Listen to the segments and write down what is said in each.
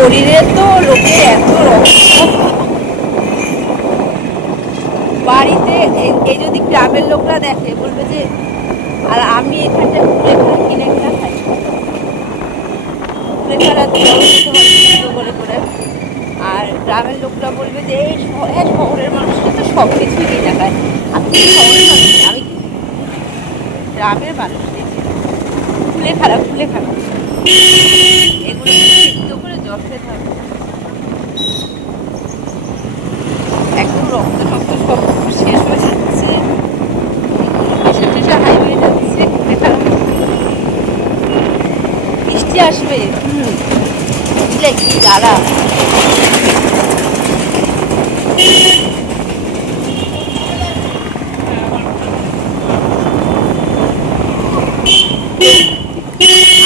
শরীরে তো লোকের এত বাড়িতে এই যদি গ্রামের লোকরা দেখে, বলবে যে, আর আমি এখানটা কুলে খাড়া কিনে কিনা খাই কুলে খাড়া করে করে। আর গ্রামের লোকরা বলবে যে, এই শহরের মানুষকে তো সব কিছুই কিনে খায়। আমি শহরের মানুষ আমি গ্রামের মানুষ খুলে খারাপ খুলে খারাপ এগুলো খেতে হবে একদম রক্ত টক্ত সব শেষ হয়ে যাচ্ছে। হাই হয়ে যাচ্ছে। বৃষ্টি আসবে। হুম। কি জ্বালা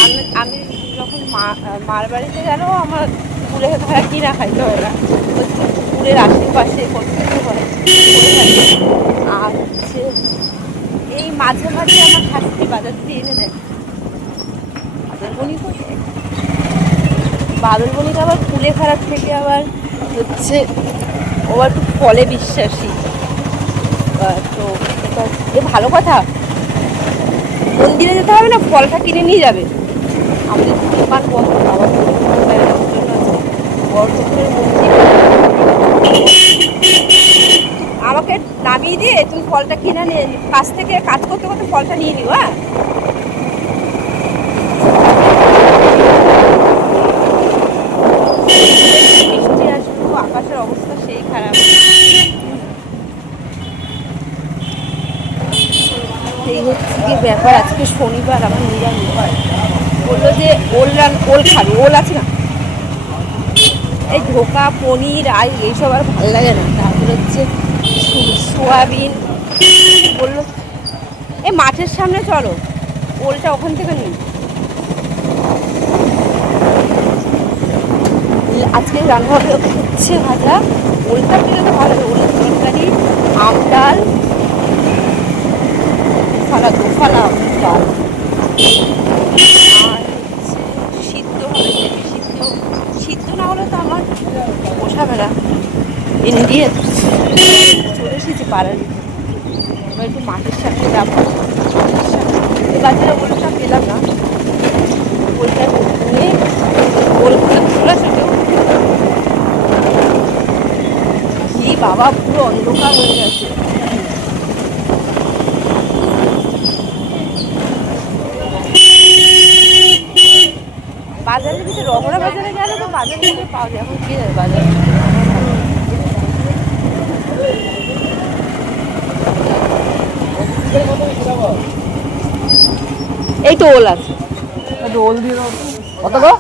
আমি আমি যখন মা মার বাড়িতে গেলেও আমার কুলে ভাড়া কিনা খাইতে হয় না ওই পুকুরের আশেপাশে করতে হয় আর হচ্ছে এই মাঝে মাঝে আমার শাশুড়ি বাজার থেকে এনে দেয়। বাদলবনি করে বাদলবনিকে আবার কুলে খারাপ থেকে আবার হচ্ছে ও একটু ফলে বিশ্বাসী। তো এ ভালো কথা। মন্দিরে যেতে হবে না, ফলটা কিনে নিয়ে যাবে। আমাদের দোকান বন্ধ জন্য আমাকে নামিয়ে দিয়ে তুমি ফলটা কিনে নিয়ে কাছ থেকে কাজ করতে করতে ফলটা নিয়ে নিও হ্যাঁ? আকাশের অবস্থা সেই খারাপ। এই হচ্ছে ব্যাপার, আজকে শনিবার, আমার নিরামিষ। ওল আছে না? এই ধোকা, পনির আর এইসব আর ভালো লাগে না। তারপরে হচ্ছে সোয়াবিন, বলল এই মাঠের সামনে চলো, ওলটা ওখান থেকে নিই আজকে রান্না হচ্ছে ভাজা, ওলটা পেলে তো ভালো হবে ওলের তরকারি, আম ডাল ফালা দোফালা ডাল আর হচ্ছে সিদ্ধ হবে পেঁপে সিদ্ধ সিদ্ধ না হলে তো আমার পোষাবে না ইন্ডিয়া চলে এসেছি পাড়ার ভিতরে। এবার একটু মাঠের সামনে যাব মাঠের সামনে এই বাজারে ওলটা পেলাম না ওলটা নিয়ে ওলগুলো খোলা ছিল কি বাবা পুরো অন্ধকার হয়ে গেছে বাজারের রমনা বাজারে গেলে তো পাওয়া যায়। এখন কে বাজারে? এই তো ওল আছে। ওল দিয়ে দাও। কত গো?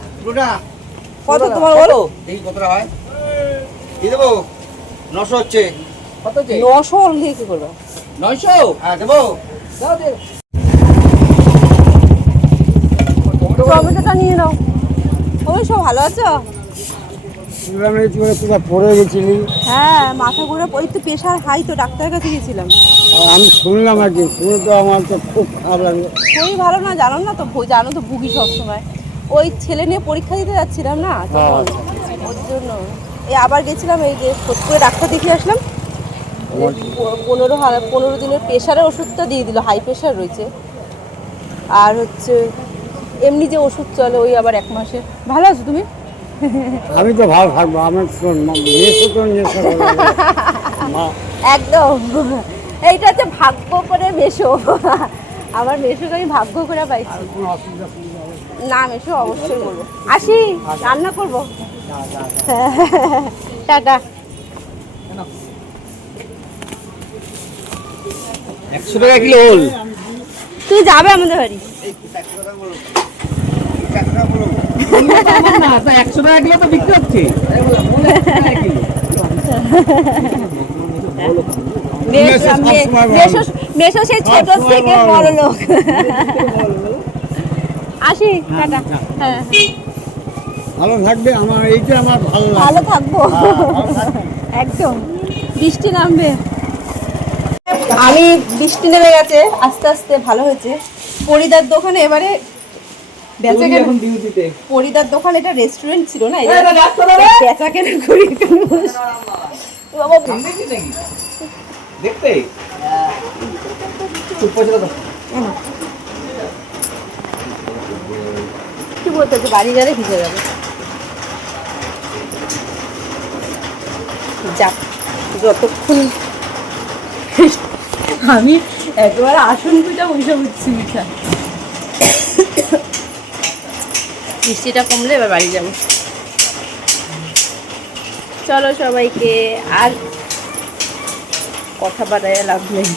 কত তোমার ওল? দেখি কতটা হয়? দিয়ে দেবো। নশো হচ্ছে। কত যে নশো ওল দিয়ে কি করবে? নয়শো? হ্যাঁ দেবো। দাও দে টমেটোটা নিয়ে নাও। ভালো আছো? পড়ে গেছিলি। হ্যাঁ মাথা ঘুরে ওই তো প্রেশার হাই তো ডাক্তারের কাছে গেছিলাম। আমি শুনলাম আর কি শুনে তো আমার তো খুব খারাপ লাগল ভালো না জানো না তো জানো তো ভুগি সবসময়। ওই ছেলে নিয়ে পরীক্ষা দিতে যাচ্ছিলাম না তখন। ওর জন্য। এই আবার গেছিলাম এই যে করে ডাক্তার দেখিয়ে আসলাম। পনেরো পনেরো দিনের প্রেশারের ওষুধটা দিয়ে দিল হাই প্রেশার রয়েছে। আর হচ্ছে এমনি যে ওষুধ চলে ওই আবার এক মাসে। ভালো আছো তুমি? আমি তো ভালো থাকব আমার একদম। এইটা হচ্ছে ভাগ্য করে মেশো। আমার মেশোকে আমি ভাগ্য করে পাইছি। না। মেশো অবশ্যই বলব। আসি রান্না করব? টাটা। একশো টাকা কিলো তুই যাবে আমাদের বাড়ি? থেকে লোক আসি ভালো থাকবে আমার এইটা আমার ভালো ভালো থাকব একদম বৃষ্টি নামবে আমি বৃষ্টি নেমে গেছে, আস্তে আস্তে ভালো হয়েছে। পরিদার দোকানে এবারে বেচা এখন ডিউটিতে পরিদার দোকান এটা রেস্টুরেন্ট ছিল না? এই দাদা, ডাক্তার দাদা। বেচা কেনা করি এখানে বসে। ও বাবা। নাকি? দেখতে? খুব পয়সা দাও কি বলতে বাড়ি গেলে ভিজে যাবে। যাক যতক্ষণ আমি একেবারে আসন পিঠা বসে উঠছি মিঠা। বৃষ্টিটা কমলে এবার বাড়ি যাব। চলো সবাইকে আর কথা বাড়ায় লাভ নেই।